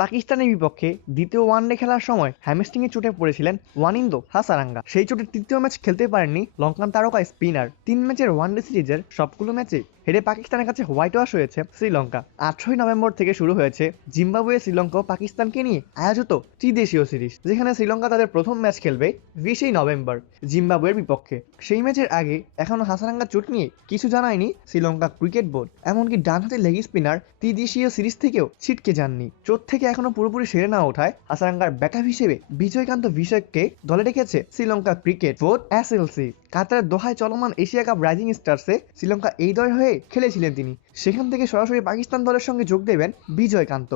পাকিস্তানের বিপক্ষে দ্বিতীয় ওয়ানডে খেলার সময় হ্যামস্ট্রিংয়ে চোটে পড়েছিলেন ওয়ানিন্দো হাসারাঙ্গা। সেই চোটের তৃতীয় ম্যাচ খেলতে পারেননি লঙ্কান তারকা স্পিনার। 3 ম্যাচের ওয়ানডে সিরিজের সবগুলো ম্যাচে হেরে পাকিস্তানের কাছে হোয়াইট ওয়াশ হয়েছে শ্রীলঙ্কা। 8ই নভেম্বর থেকে শুরু হয়েছে জিম্বাবুয়ে শ্রীলঙ্কা ও পাকিস্তানকে নিয়ে আয়োজিত ত্রিদেশীয় সিরিজ, যেখানে শ্রীলঙ্কা তাদের প্রথম ম্যাচ খেলবে 20 নভেম্বর জিম্বাবুয়ের বিপক্ষে। সেই ম্যাচের আগে এখনো হাসারাঙ্গা চোট নিয়ে কিছু জানায়নি শ্রীলঙ্কা ক্রিকেট বোর্ড। এমনকি ডানহাতি লেগ স্পিনার ত্রিদেশীয় সিরিজ থেকেও ছিটকে যাননি। চোট থেকে এখনো পুরোপুরি সেরে না ওঠায় হাসারাঙ্গার ব্যাকআপ হিসেবে বিজয়কান্ত বিশককে দলে রেখেছে শ্রীলঙ্কা ক্রিকেট বোর্ড SLC। কাতারের দোহায় চলমান এশিয়া কাপ রাইজিং স্টার্সে শ্রীলঙ্কা এই দলের হয়ে খেলেছিলেন তিনি। সেখান থেকে সরাসরি পাকিস্তান দলের সঙ্গে যোগ দেবেন বিজয়কান্ত।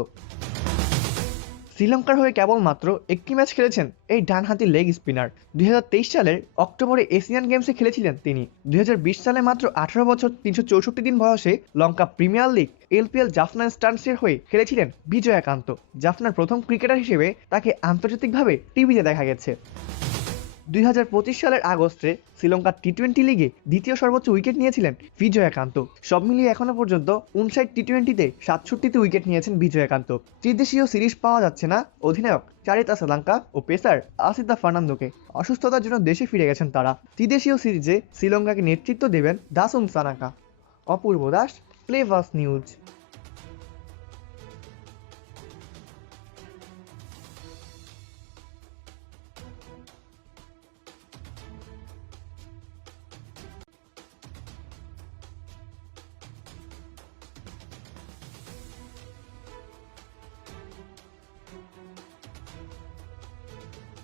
শ্রীলঙ্কার হয়ে কেবলমাত্র একটি ম্যাচ খেলেছেন এই ডানহাতি লেগ স্পিনার। 2023 সালের অক্টোবরে এশিয়ান গেমসে খেলেছিলেন তিনি। 2020 সালে মাত্র 18 বছর 364 দিন বয়সে লঙ্কা প্রিমিয়ার লিগ LPL জাফনা স্টার্সের হয়ে খেলেছিলেন বিজয়কান্ত। জাফনার প্রথম ক্রিকেটার হিসেবে তাকে আন্তর্জাতিকভাবে টিভিতে দেখা গেছে। 2025 সালের আগস্টে শ্রীলঙ্কার টি-20 লিগে দ্বিতীয় সর্বোচ্চ উইকেট নিয়েছিলেন বিজয়কান্ত। সব মিলিয়ে এখনো পর্যন্ত 59 টি-20তে 67টি উইকেট নিয়েছেন বিজয়কান্ত। ত্রিদেশীয় সিরিজ পাওয়া যাচ্ছে না অধিনায়ক চারিতা সালাঙ্কা ও পেসার আসিতা ফার্নান্দোকে। অসুস্থতার জন্য দেশে ফিরে গেছেন তারা। ত্রিদেশীয় সিরিজে শ্রীলঙ্কাকে নেতৃত্ব দেবেন দাসুন সানাকা। অপূর্ব দাস, প্লেভার্স নিউজ।